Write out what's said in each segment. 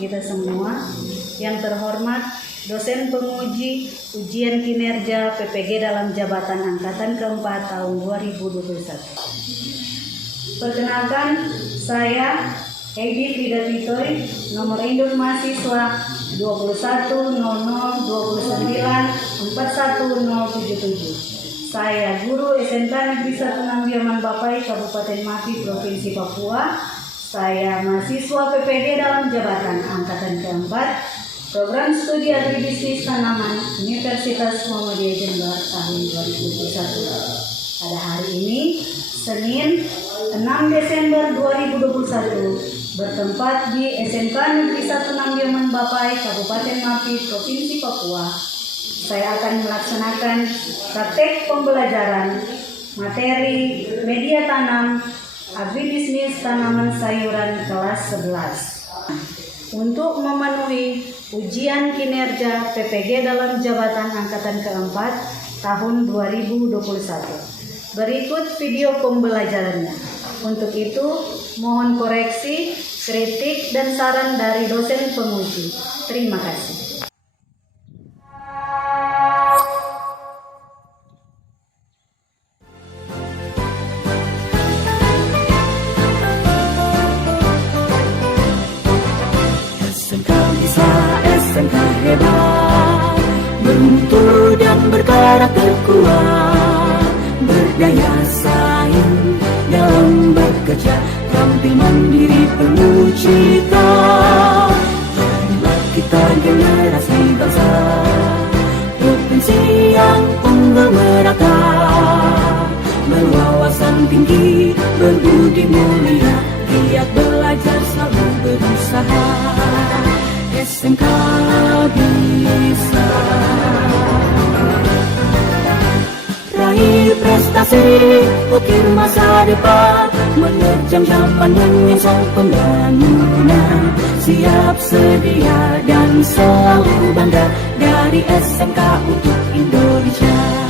kita semua. Yang terhormat dosen penguji ujian kinerja PPG dalam jabatan angkatan keempat tahun 2021. Perkenalkan, saya Heidi Frida Titoy, nomor induk mahasiswa 2100294177. Saya guru SMK Negeri 1 Nambiaman Bapai, Kabupaten Mapi, Provinsi Papua. Saya mahasiswa PPG dalam jabatan angkatan keempat, program studi agribisnis tanaman Universitas Muhammadiyah Jember tahun 2021. Pada hari ini, Senin 6 Desember 2021, bertempat di SMK Negeri 1 Nambiaman Bapai, Kabupaten Mapi, Provinsi Papua, saya akan melaksanakan praktek pembelajaran materi media tanam agribisnis tanaman sayuran kelas 11 untuk memenuhi ujian kinerja PPG dalam jabatan angkatan keempat tahun 2021. Berikut video pembelajarannya. Untuk itu, mohon koreksi, kritik, dan saran dari dosen penguji. Terima kasih. SMK bisa, SMK hebat, bermutu dan berkarakter kuat, berdaya saing dalam bekerja, tampil mandiri penuh cita. Inilah kita generasi bangsa, provinsi yang unggul merata, berwawasan tinggi, berbudi mulia, giat belajar selalu berusaha. SMK bisa raih prestasi, ukir masa depan, menerjang zaman menyingsang pembangunan. Siap sedia dan selalu bangga dari SMK untuk Indonesia.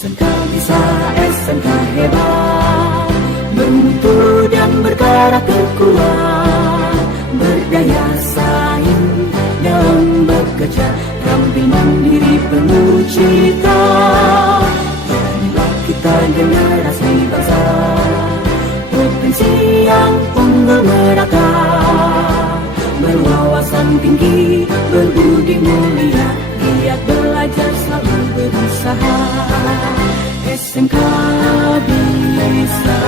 SMK bisa, SMK hebat, bermutu dan berkarakter kuat, berdaya saing dalam bekerja, tampil mandiri penuh cita. Inilah kita generasi bangsa, provinsi yang unggul merata, berwawasan tinggi, berbudi mulia, giat belajar selalu berusaha. SMK bisa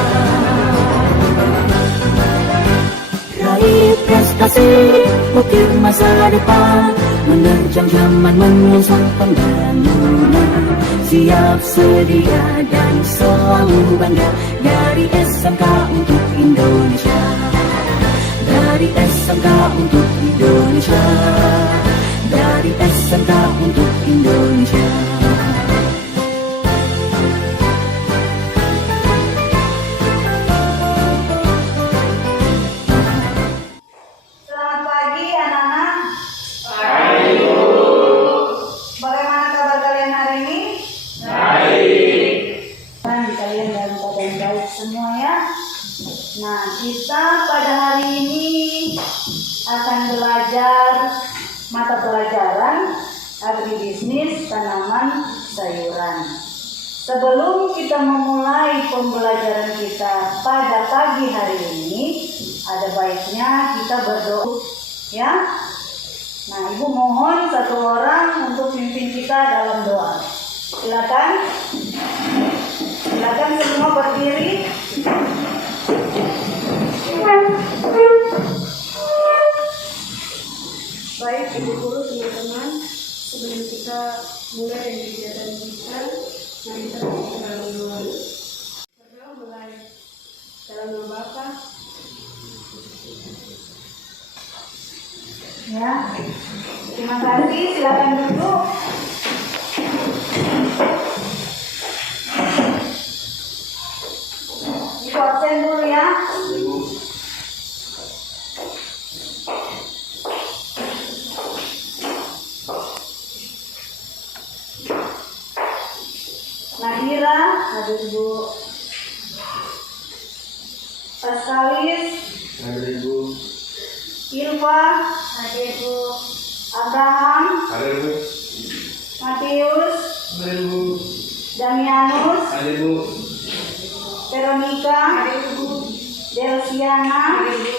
raih prestasi, ukir masa depan, menerjang zaman menyingsang pembangunan. Siap sedia dan selalu bangga dari SMK untuk Indonesia. Dari SMK untuk Indonesia. Dari SMK untuk Indonesia. Nah, kita pada hari ini akan belajar mata pelajaran agribisnis tanaman sayuran. Sebelum kita memulai pembelajaran kita pada pagi hari ini, ada baiknya kita berdoa, ya. Nah, Ibu mohon satu orang untuk pimpin kita dalam doa. Silakan. Silakan semua berdiri. Baik, Ibu Guru, teman-teman, sebelum kita mulai yang kegiatan kita, mari kita dalam doa. Berdoa mulai dalam nama Bapa. Ya, terima kasih. Silakan duduk. Ibu absen dulu ya. Nadira Hadir Bu. Paskalis. Hadir Bu. Ilva. Hadir Bu. Abraham. Hadir Bu. Matius. Hadir Bu. Damianus. Hadir Bu. Veronica. Hadir Bu. Delsiana. Hadir Bu.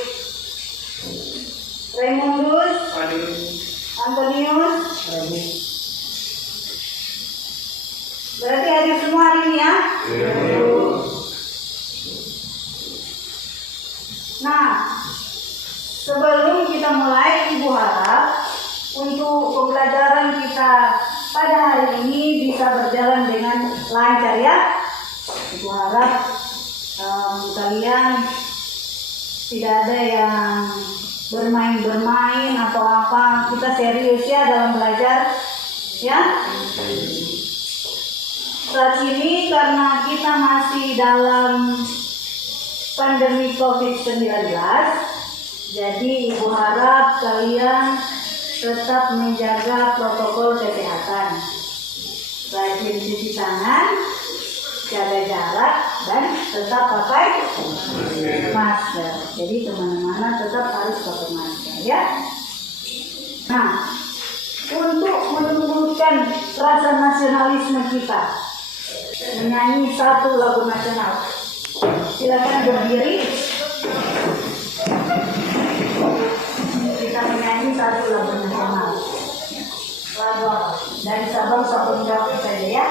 Raymondus. Hadir Bu. Antonius. Hadir Bu. Berarti hadir semua hari ini ya. Nah, sebelum kita mulai, Ibu harap untuk pembelajaran kita pada hari ini bisa berjalan dengan lancar ya. Ibu harap kalian tidak ada yang bermain-bermain atau apa. Kita serius ya dalam belajar ya. Saat ini karena kita masih dalam pandemi COVID-19, jadi Ibu harap kalian tetap menjaga protokol kesehatan. Rajin cuci tangan, jaga jarak, dan tetap pakai masker. Jadi kemana-mana tetap harus pakai masker ya. Nah, untuk menumbuhkan rasa nasionalisme kita, menyanyi satu lagu nasional. Silakan berdiri. Kita menyanyi satu lagu nasional. Lagu dari Sabang sampai Merauke saja ya.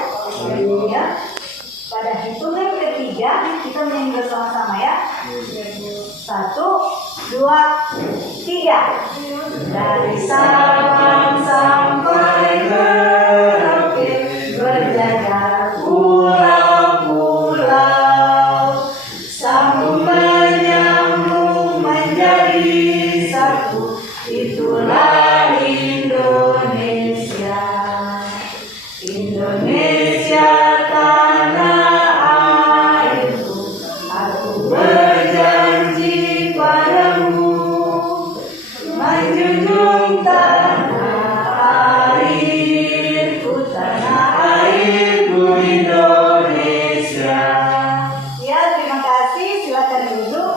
Ya. Pada hitungan ketiga kita menyanyi bersama-sama ya. 1, 2, 3. Dari Sabang sampai Merauke berjajar pulau-pulau, sambung menyambung menjadi satu, itulah Indonesia. Indonesia tanah airku, aku berjanji padamu, menjunjung tanah airku Indonesia. Ya, terima kasih. Silakan duduk.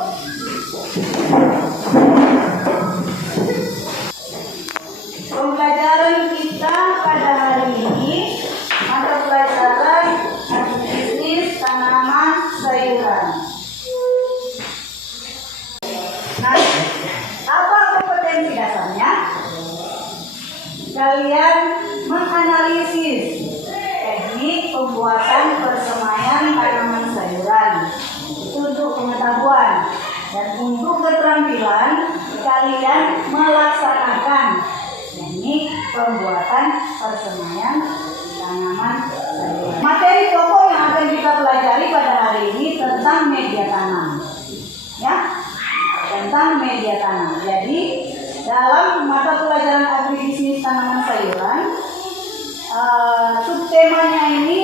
Pembelajaran kita pada hari ini mata pelajaran bisnis tanaman sayuran. Nah, apa kompetensi dasarnya? Kalian menganalisis teknik pembuatan persemaian tanaman sayuran. Itu untuk pengetahuan. Dan untuk keterampilan, kalian melaksanakan teknik pembuatan persemaian tanaman sayuran. Materi pokok yang akan kita pelajari pada hari ini tentang media tanam. Ya, tentang media tanam. Jadi, dalam mata pelajaran agribisnis tanaman sayuran, subtemanya ini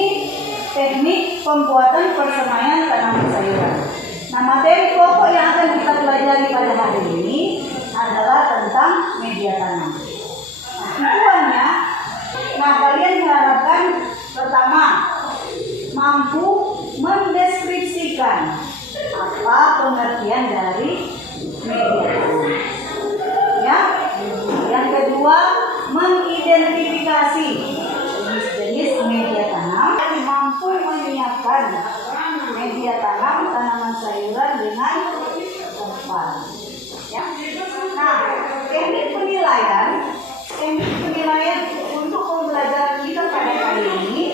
teknik pembuatan persemaian tanaman sayuran. Nah, materi pokok yang akan kita pelajari pada hari ini adalah tentang media tanam. Nah, tujuannya, kalian diharapkan pertama mampu mendeskripsikan apa pengertian dari media tanam. Ya, yang kedua mengidentifikasi jenis-jenis media tanam dan mampu menyiapkan media tanam tanaman sayuran dengan tepat. Ya. Nah, teknik penilaian untuk pembelajaran kita pada kali ini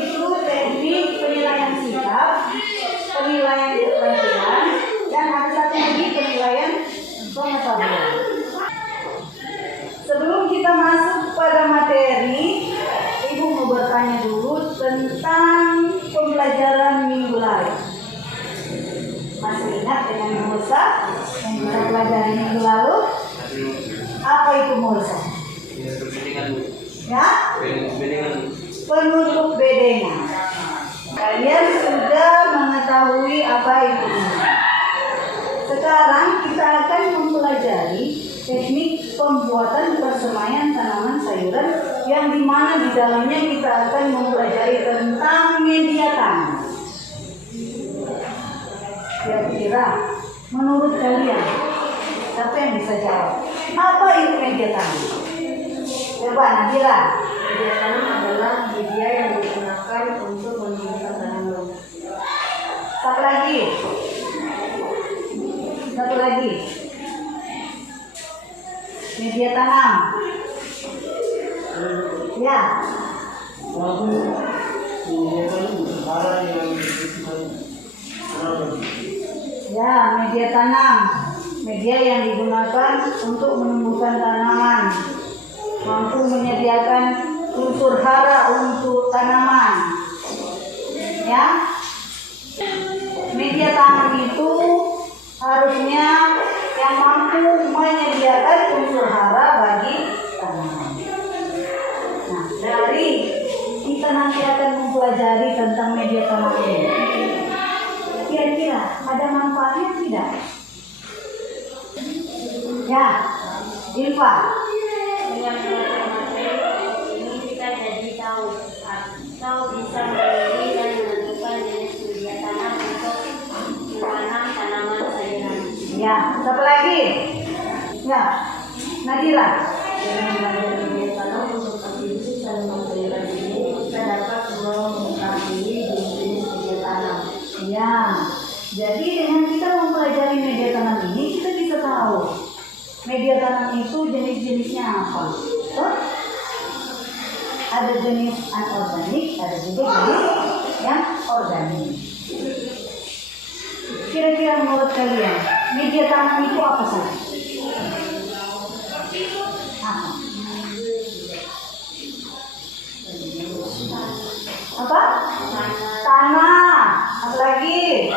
itu teknik penilaian sikap, penilaian keterampilan, dan ada satu lagi penilaian pengetahuan. Sebelum kita masuk pada materi, Ibu mau bertanya dulu tentang pembelajaran minggu lalu. Masih ingat dengan mulsa yang kita pelajari minggu lalu? Apa itu mulsa? Ya? Penutup bedengan. Kalian sudah mengetahui apa itu. Sekarang kita akan mempelajari teknik pembuatan persemaian tanaman sayuran yang dimana di dalamnya kita akan mempelajari tentang media tanam. kira-kira menurut kalian siapa yang bisa jawab? Apa itu media tanam? Coba Nabila. Media tanam adalah media yang digunakan untuk menumbuhkan tanaman. Satu lagi. Satu lagi. Media tanam. Ya. Ya, media tanam. Media yang digunakan untuk menumbuhkan tanaman. Mampu menyediakan unsur hara untuk tanaman. Ya. Media tanam itu harusnya yang mampu menyediakan unsur hara bagi tanaman. Nah, dari kita nanti akan mempelajari tentang media tanam ini. Kira-kira ada manfaatnya tidak? Ya, Ilva. Dengan belajar materi ini kita jadi tahu atau bisa memilih dan menentukan jenis media tanam untuk menanam tanaman sayuran. Ya, satu lagi. Ya, Nadira. Dengan belajar media tanam untuk aktivitas tanaman sayuran ini, kita dapat mengetahui jenis-jenis media tanam. Ya, jadi dengan kita mempelajari media tanam ini, kita bisa tahu media tanam itu jenis-jenisnya apa. Tuh, ada jenis anorganik, ada juga jenis yang organik. Kira-kira menurut kalian, media tanam itu apa saja? Apa? Tanah. Apa lagi?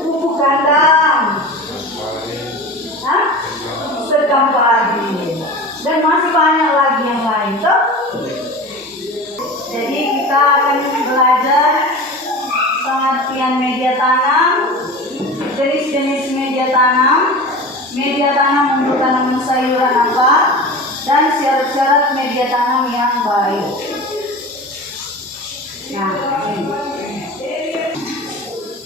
Pupuk kandang. Hah? Sekam padi. Dan masih banyak lagi yang lain toh. Jadi kita akan belajar pengertian media tanam, jenis-jenis media tanam untuk tanaman sayuran apa, dan syarat-syarat media tanam yang baik. Nah, ini.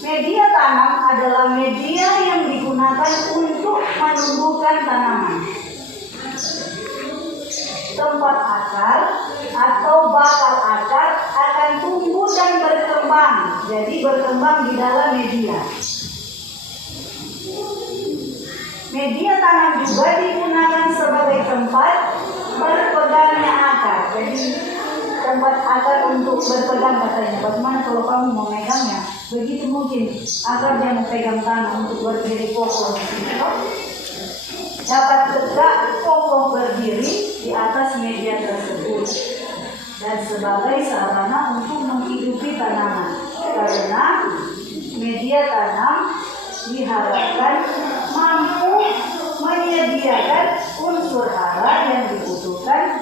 Media tanam adalah media yang digunakan untuk menumbuhkan tanaman. Tempat akar atau bakal akar akan tumbuh dan berkembang. Jadi berkembang di dalam media. Media tanam juga digunakan sebagai tempat berpegangnya akar. Jadi tempat akar untuk berpegang katanya. Bagaimana kalau kamu mau megangnya? Begitu mungkin akar dia mau pegang tanah untuk berdiri kokoh. Dapat tegak kokoh berdiri di atas media tersebut dan sebagai sarana untuk menghidupi tanaman. Karena media tanam diharapkan mampu menyediakan unsur hara yang dibutuhkan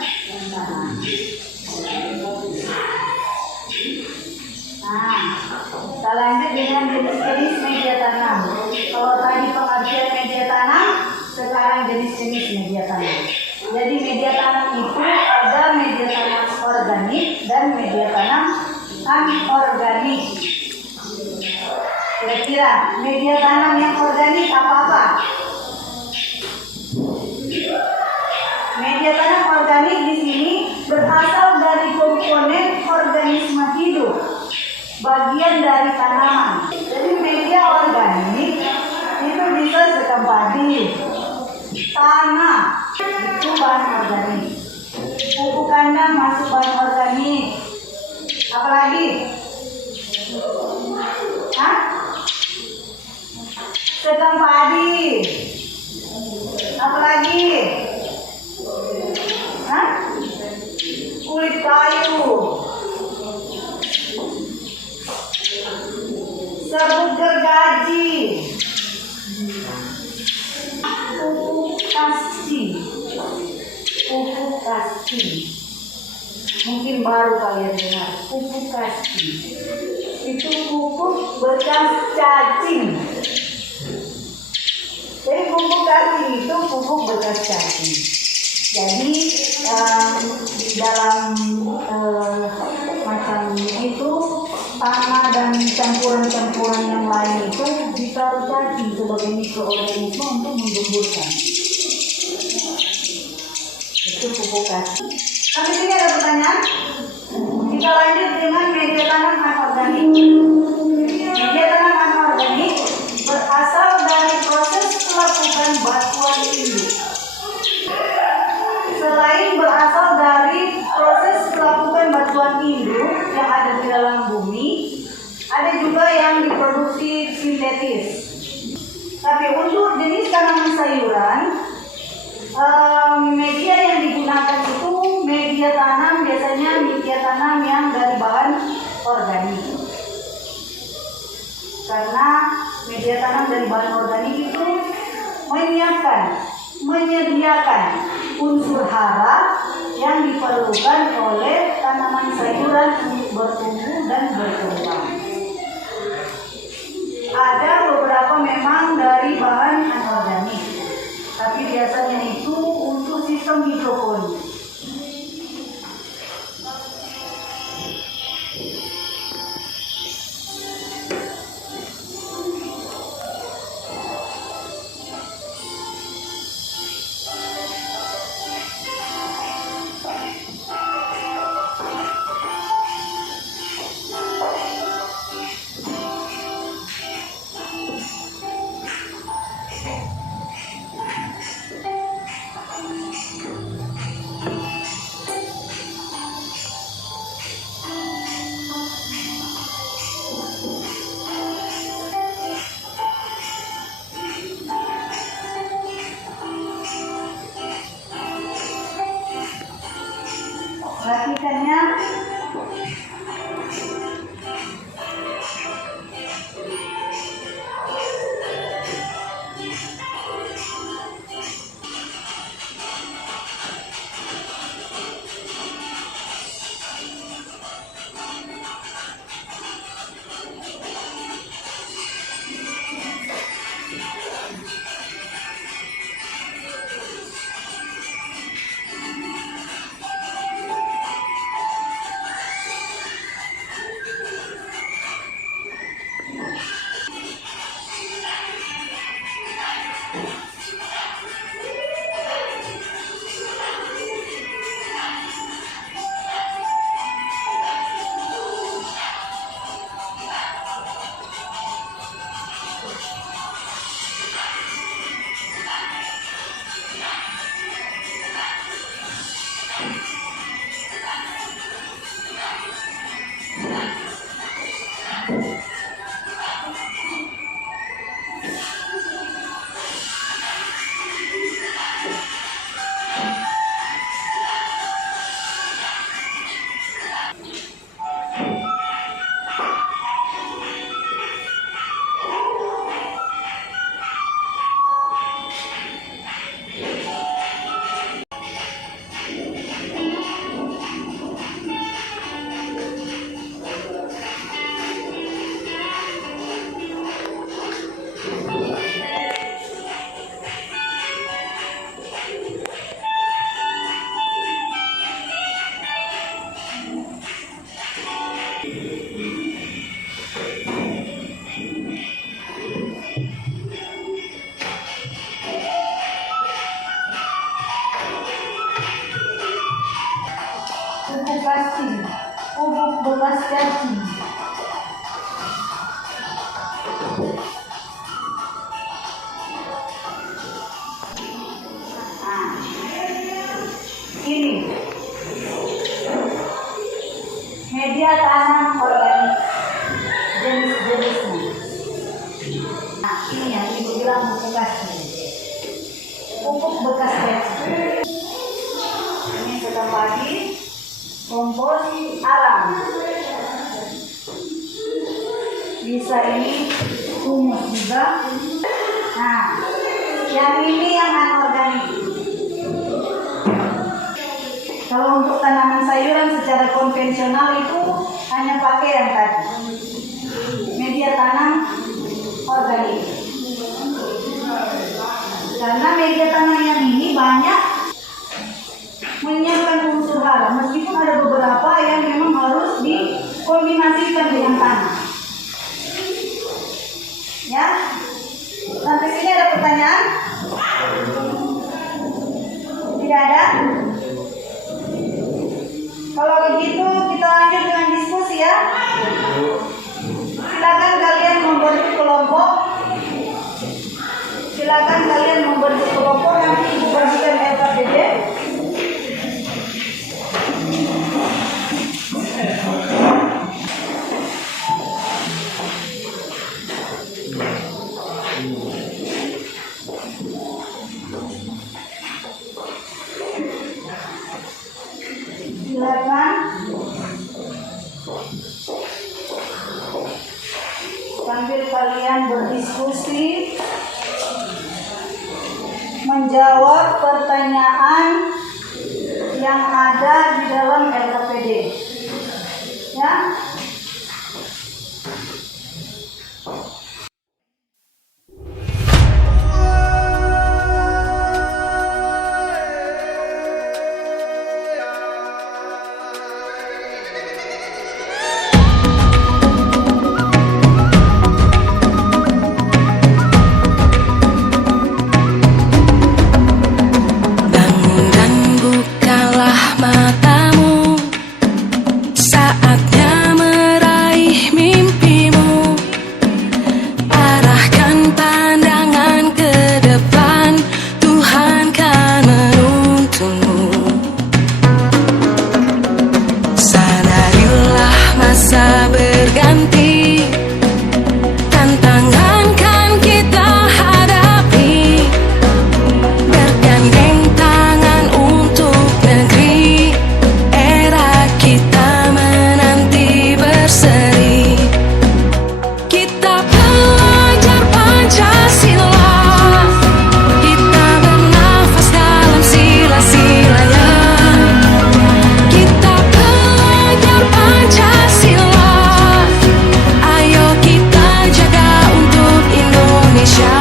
tanaman. Nah, kita lanjut dengan jenis-jenis media tanam. Kalau tadi pengertian media tanam, sekarang jenis-jenis media tanam. Jadi media tanam itu ada media tanam organik dan media tanam anorganik. Kira-kira media tanam yang organik apa-apa? Media tanam organik di sini berasal dari komponen organisme hidup, bagian dari tanaman. Jadi media organik itu bisa sekam padi, tanah itu bahan organik, pupuk kandang masuk bahan organik. Apalagi? Hah? Sekam padi. Apalagi? Hah? Kulit kayu. Serbuk gergaji, pupuk kasti, mungkin baru kalian dengar pupuk kasti. Itu pupuk bekas cacing. Jadi pupuk kasti itu pupuk bekas cacing. Jadi di dalam macam itu tanah dan campuran-campuran yang lain itu bisa ditaruh cacing sebagai mikroorganisme untuk menggumburkan. Itu pupuk kasih. Tapi sini ada pertanyaan. Kita lanjut dengan media tanam anorganik. Media tanam anorganik berasal dari proses pelapukan batuan induk. Selain berasal dari proses pelapukan batuan induk yang ada di dalam bumi, ada juga yang diproduksi sintetis. Tapi untuk jenis tanaman sayuran, media yang digunakan itu media tanam, biasanya media tanam yang dari bahan organik. Karena media tanam dari bahan organik itu menyediakan unsur hara yang diperlukan oleh tanaman sayuran untuk bertumbuh dan berkembang. Ada beberapa memang dari bahan anorganik, tapi biasanya itu untuk sistem hidroponik. Perhatikannya, pupuk bekas cacing. Ini media tanam organik jenis-jenisnya. Nah, ini yang ibu bilang pupuk cacing. Pupuk bekas cacing. Ini setelah padi, kompos alam. Bisa ini humus juga. Nah, yang ini yang anorganik. Kalau untuk tanaman sayuran secara konvensional itu hanya pakai yang tadi, media tanam organik. Karena media tanam yang ini banyak menyiapkan unsur hara, meskipun ada beberapa yang memang harus dikombinasikan dengan tanah. Ya, Silakan. Sambil kalian berdiskusi, menjawab pertanyaan yang ada di dalam LKPD. Ya. Bangun dan bukalah matamu, saatnya meraih mimpimu. Arahkan pandangan ke depan, Tuhan kan menuntunmu. Sadarilah masa berganti, tantangan kan kita hadapi. Bergandeng tangan untuk negeri, era kita menanti berseri. Kita pelajar Pancasila, kita bernafas dalam sila-silanya. Kita pelajar Pancasila, ayo kita jaga untuk Indonesia.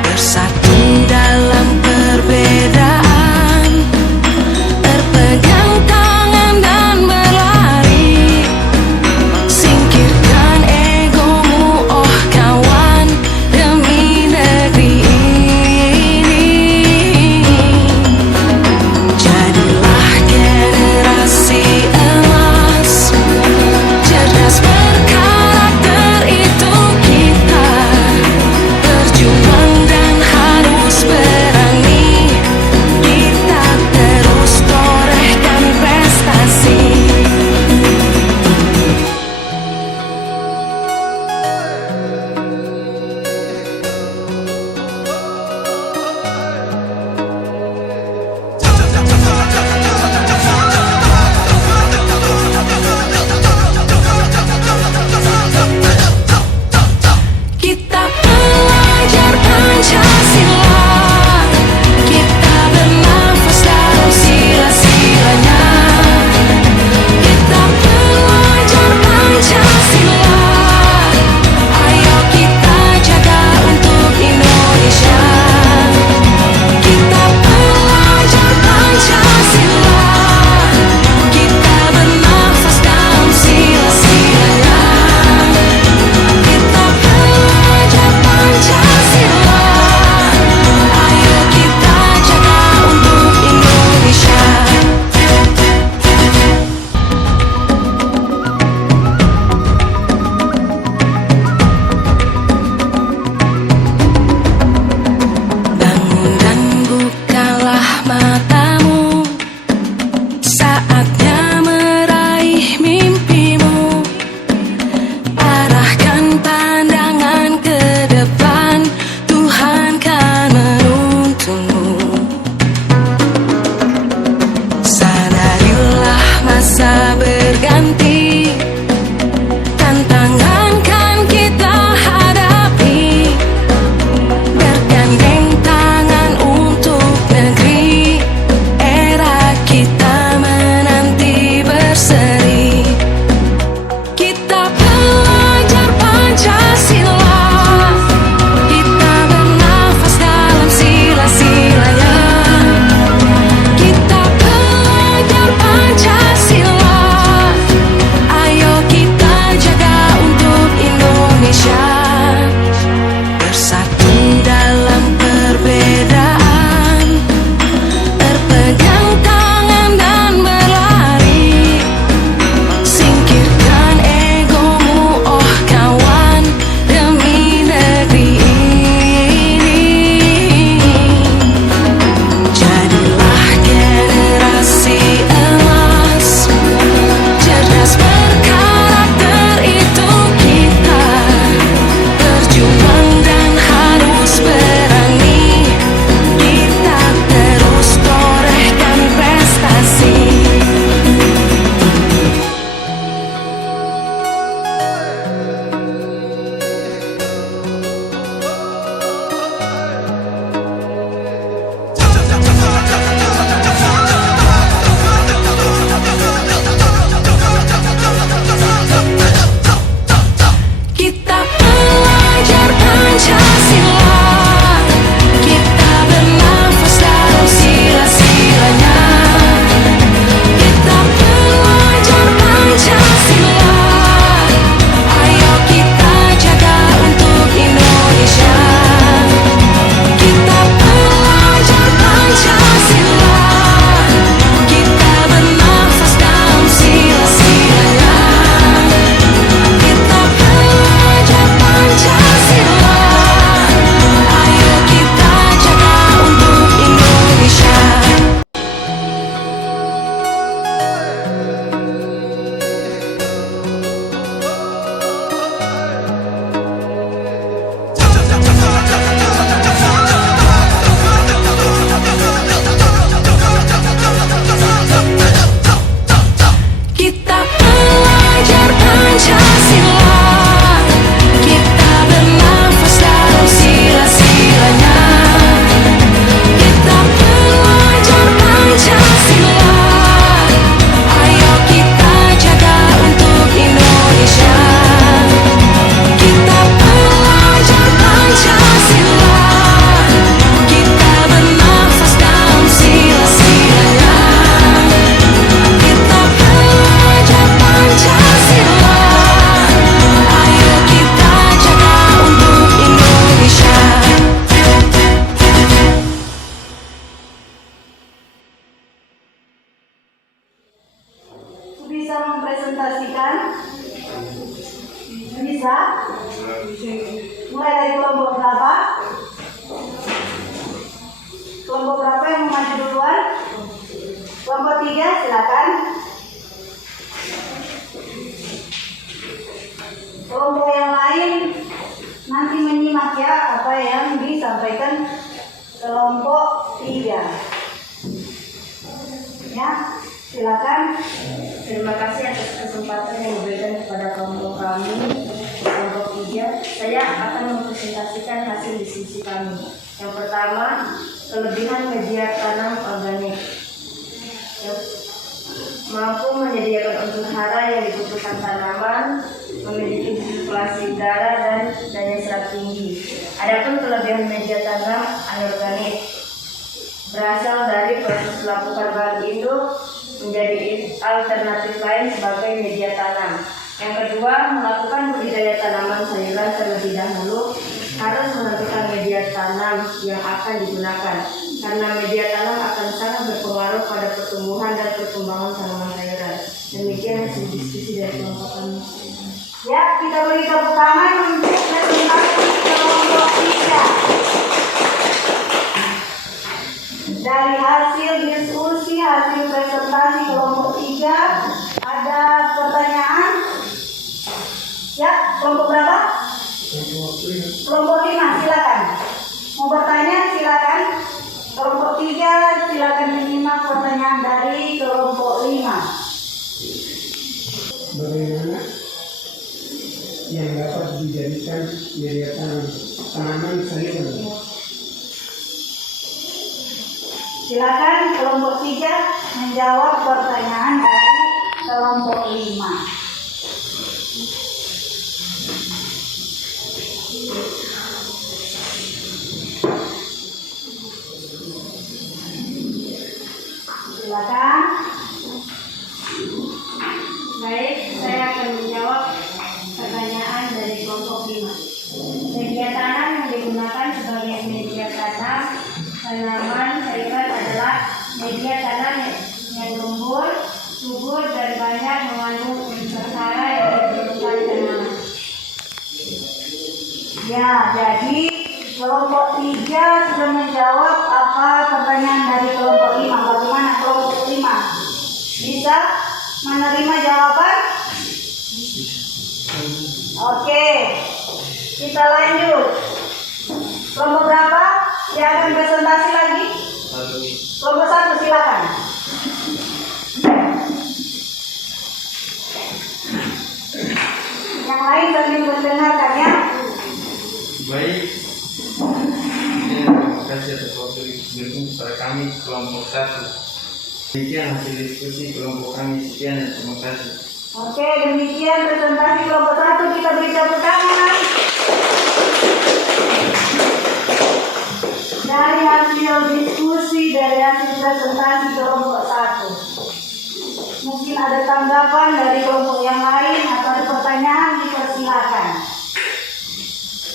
Bersatu dalam perbedaan, berpegang tangan dan berlari. Singkirkan egomu, oh kawan, demi negeri ini. Jadilah generasi emas, cerdas berkarakter itu kita. Berjuang dan harus berani, kita terus torehkan prestasi. Kita pelajar Pancasila, kita bernafas dalam sila-silanya. Kita pelajar Pancasila, ayo kita jaga untuk Indonesia. Kita pelajar Pancasila, kita bernafas dalam sila-silanya. Kita pelajar Pancasila, ayo kita jaga untuk Indonesia. Bangun dan bukalah matamu, saatnya meraih mimpimu. Arahkan pandangan ke depan, Tuhan kan menuntunmu. Sadarilah masa berganti, tantangan kan kita hadapi. Bergandeng tangan untuk negeri, era kita menanti berseri. Kita pelajar Pancasila, kita bernafas dalam sila-silanya. Kita pelajar Pancasila, bisa mempresentasikan? Bisa? Mulai dari kelompok berapa? Kelompok berapa yang mau maju duluan? Kelompok 3, silakan. Kelompok yang lain nanti menyimak ya apa yang disampaikan kelompok 3. Ya, silakan. Terima kasih atas kesempatan yang diberikan kepada kelompok kami, kelompok 3. Saya akan mempresentasikan hasil diskusi kami. Yang pertama, kelebihan media tanam organik. Mampu menyediakan unsur hara yang dibutuhkan tanaman, memiliki sirkulasi udara dan daya serap tinggi. Adapun kelebihan media tanam anorganik berasal dari proses melakukan bahan induk menjadi alternatif lain sebagai media tanam. Yang kedua, melakukan budidaya tanaman sayuran terlebih dahulu harus menentukan media tanam yang akan digunakan, karena media tanam akan sangat berpengaruh pada pertumbuhan dan perkembangan tanaman sayuran. Demikian hasil diskusi dari kelompok kami. Ya, kita beri tepuk tangan untuk presentasi kelompok 3. Dari hasil diskusi, hasil presentasi kelompok 3, ada pertanyaan? Ya, kelompok berapa? Kelompok 5, silakan. Mau bertanya, silakan. Kelompok 3, silakan menyimak pertanyaan dari kelompok 5. Bagaimana yang dapat dijadikan media tanam tanaman sayuran? Silakan kelompok 3 menjawab pertanyaan dari kelompok 5. Silakan. Baik, saya akan menjawab pertanyaan dari kelompok 5. Media tanam yang digunakan sebagai media tanam tanaman sayuran adalah media tanam yang gembur, subur, dan banyak mengandung unsur hara yang dibutuhkan tanaman. Ya, jadi kelompok 3 sudah menjawab apa pertanyaan dari kelompok 5. Bagaimana kelompok 5? Bisa menerima jawaban? Oke, kita lanjut. Kelompok berapa yang akan presentasi lagi? Kelompok 1, silakan. Yang lain sambil mendengarkan ya. Baik, terima kasih atas waktu diberikan kepada kami kelompok 1. Demikian hasil diskusi kelompok kami. Sekian dan terima kasih. Oke, demikian presentasi kelompok 1. Kita beri tepuk tangan. Dari hasil diskusi, dari hasil presentasi kelompok 1. Mungkin ada tanggapan dari kelompok yang lain atau ada pertanyaan, dipersilakan.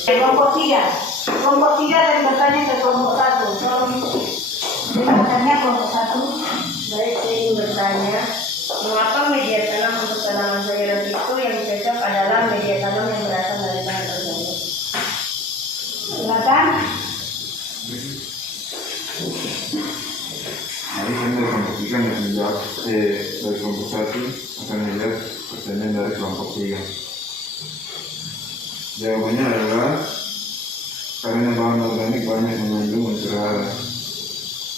Kelompok 3. Kelompok 3 akan bertanya ke kelompok 1. Tolong bertanya kelompok 1. Baik, saya ingin bertanya, mengapa media tanam untuk tanaman sayuran itu yang cocok adalah media tanam yang berasal dari bahan organik? Silakan. Mari kami dari kelompok 3 yang menjawab dari kelompok 1 akan melihat pertanyaan dari kelompok 3. Jawabannya adalah karena bahan organik banyak mengandung unsur hara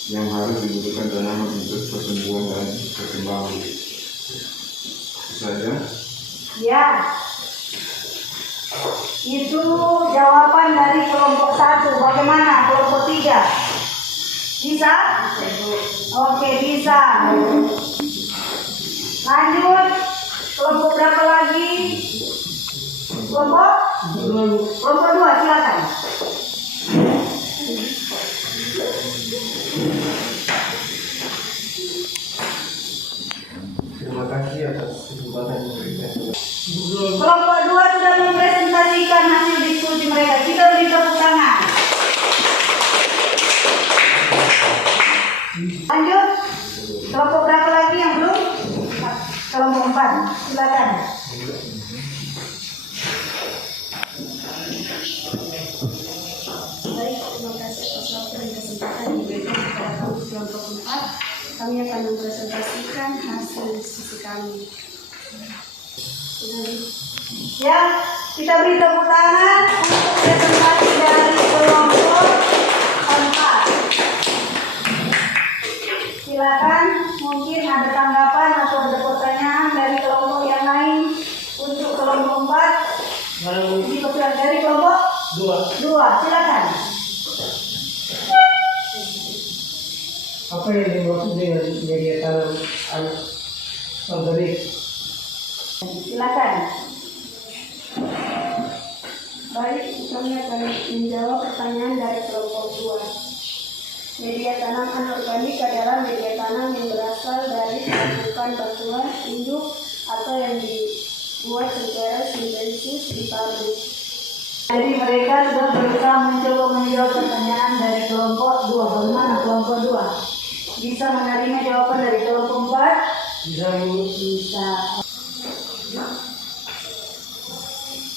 yang harus dibutuhkan tanaman untuk pertumbuhan dan perkembangan. Itu saja. Ya. Itu jawaban dari kelompok 1. Bagaimana kelompok 3? Bisa? Oke, bisa. Lanjut. Kelompok berapa lagi? Kelompok 2, silakan. Terima kasih atas kesempatan yang diberikan. Kelompok 2 sudah mempresentasikan hasil diskusi mereka. Kita beri tepuk tangan. Lanjut. Kelompok berapa lagi yang belum? Kelompok 4. silakan. Baik, terima kasih atas waktu dan kesempatan yang diberikan kepada kami kelompok 4. Kami akan mempresentasikan hasil diskusi kami. Ya, kita beri tepuk tangan untuk presentasi dari kelompok 4. Silakan, mungkin ada tanggapan atau ada pertanyaan dari kelompok yang lain untuk kelompok 4. Ini kebetulan dari kelompok 2. Silakan. Apa yang dimaksud dengan media tanam organik? Silakan. Baik, kami akan menjawab pertanyaan dari kelompok 2. Media tanam anorganik adalah media tanam yang berasal dari pembentukan batuan induk atau yang dibuat secara sintetis di pabrik. Jadi mereka sudah berusaha mencoba menjawab pertanyaan dari kelompok 2. Bagaimana kelompok 2? Bisa menerima jawaban dari kelompok 4? Bisa.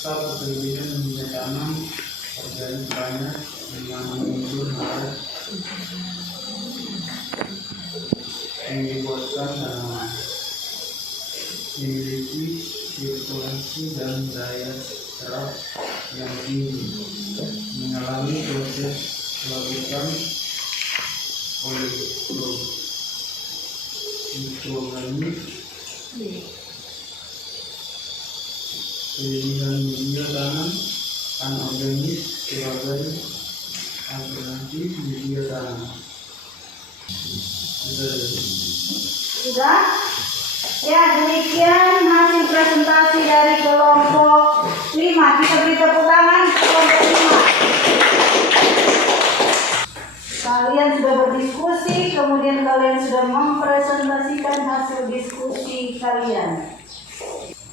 Satu kelebihan media tanam organik banyak dengan unsur hara yang dibuatkan tanaman, memiliki sirkulasi dan daya serap yang tinggi, mengalami proses larutan oleh organik. Kelebihan media tanam anorganik sebagai alternatif media tanam. Sudah? Ya, demikian hasil presentasi dari kelompok 5. Kita beri tepuk tangan kelompok 5. Kalian sudah berdiskusi, kemudian kalian sudah mempresentasikan hasil diskusi kalian.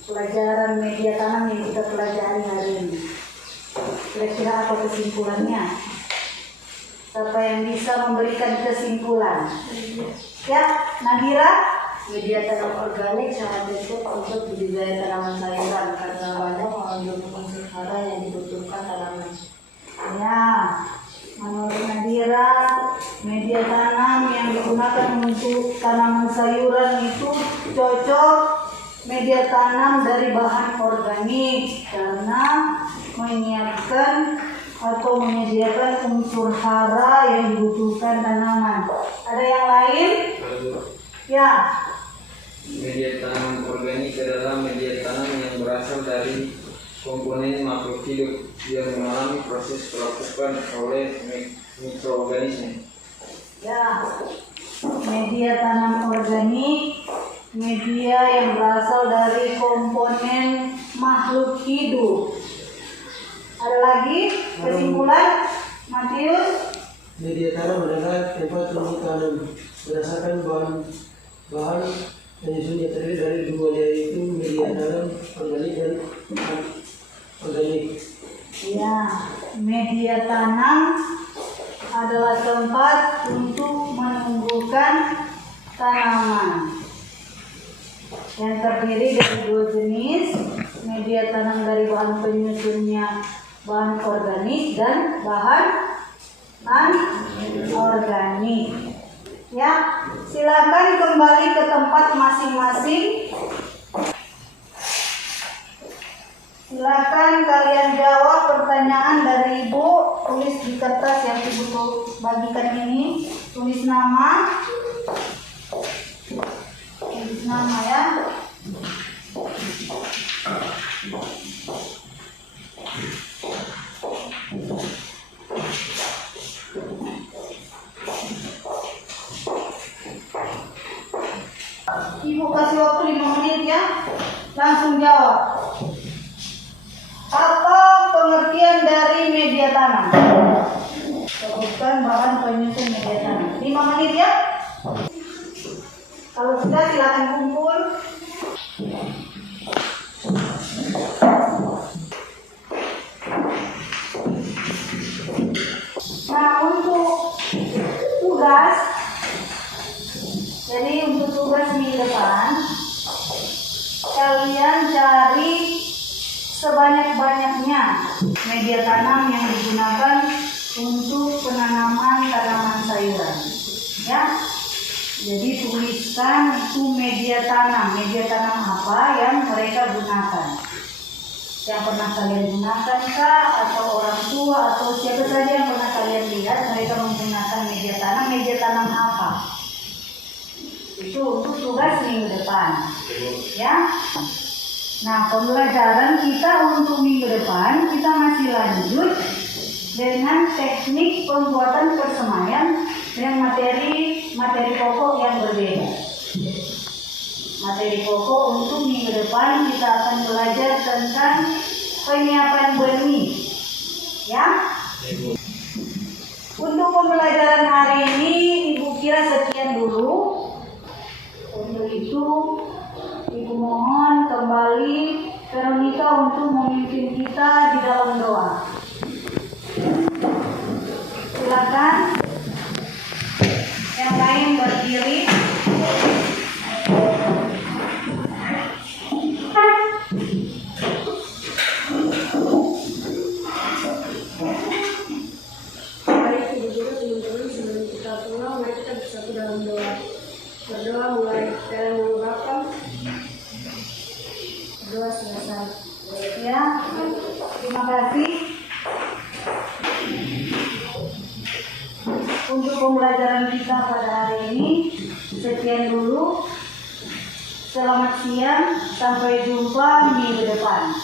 Pelajaran media tanam yang kita pelajari hari ini. Kira-kira apa kesimpulannya? Siapa yang bisa memberikan kesimpulan? Ya, Nadira? Media tanam organik sangat cukup untuk budidaya tanaman sayuran karena banyak mengandung unsur hara yang dibutuhkan tanaman. Ya, menurut Nadira, media tanam yang digunakan untuk tanaman sayuran itu cocok media tanam dari bahan organik karena menyiapkan atau menyediakan unsur hara yang dibutuhkan tanaman. Ada yang lain? Ya. Media tanam organik adalah media tanam yang berasal dari komponen makhluk hidup yang mengalami proses pelapukan oleh mikroorganisme. Ya, media tanam organik, media yang berasal dari komponen makhluk hidup. Ada lagi kesimpulan, Matius? Media tanam adalah tempat tumbuh tanam berdasarkan bahan penyusunnya terdiri dari dua, yaitu media tanam organik dan organik. Ya, media tanam adalah tempat untuk menumbuhkan tanaman yang terdiri dari dua jenis, media tanam dari bahan penyusunnya bahan organik dan bahan anorganik. Ya, silakan kembali ke tempat masing-masing. Silakan kalian jawab pertanyaan dari Ibu. Tulis di kertas yang Ibu bagikan ini. Tulis nama. Tulis nama ya. Ibu kasih waktu 5 menit ya. Langsung jawab. Apa pengertian dari media tanam? Sebutkan bahan penyusun media tanam. 5 menit ya. Kalau sudah silakan kumpul. Nah, untuk tugas, jadi untuk tugas minggu depan, kalian media tanam yang digunakan untuk penanaman tanaman sayuran. Ya, jadi tuliskan itu media tanam apa yang mereka gunakan. Yang pernah kalian gunakan kah, atau orang tua, atau siapa saja yang pernah kalian lihat mereka menggunakan media tanam apa? Itu untuk tugas minggu depan. Ya. Nah, pembelajaran kita untuk minggu depan kita masih lanjut dengan teknik pembuatan persemaian dengan materi pokok yang berbeda. Materi pokok untuk minggu depan kita akan belajar tentang penyiapan benih. Ya. Untuk pembelajaran hari ini Ibu kira sekian dulu. Untuk itu Ibu mohon kembali Veronica untuk memimpin kita di dalam doa. Silakan. Yang lain berdiri. Mari juga teman-teman sebelum kita pulang, mari kita bersatu dalam doa. Berdoa mulai dalam nama Bapa. Doa selesai. Ya, terima kasih. Untuk pembelajaran kita pada hari ini sekian dulu. Selamat siang, sampai jumpa minggu depan.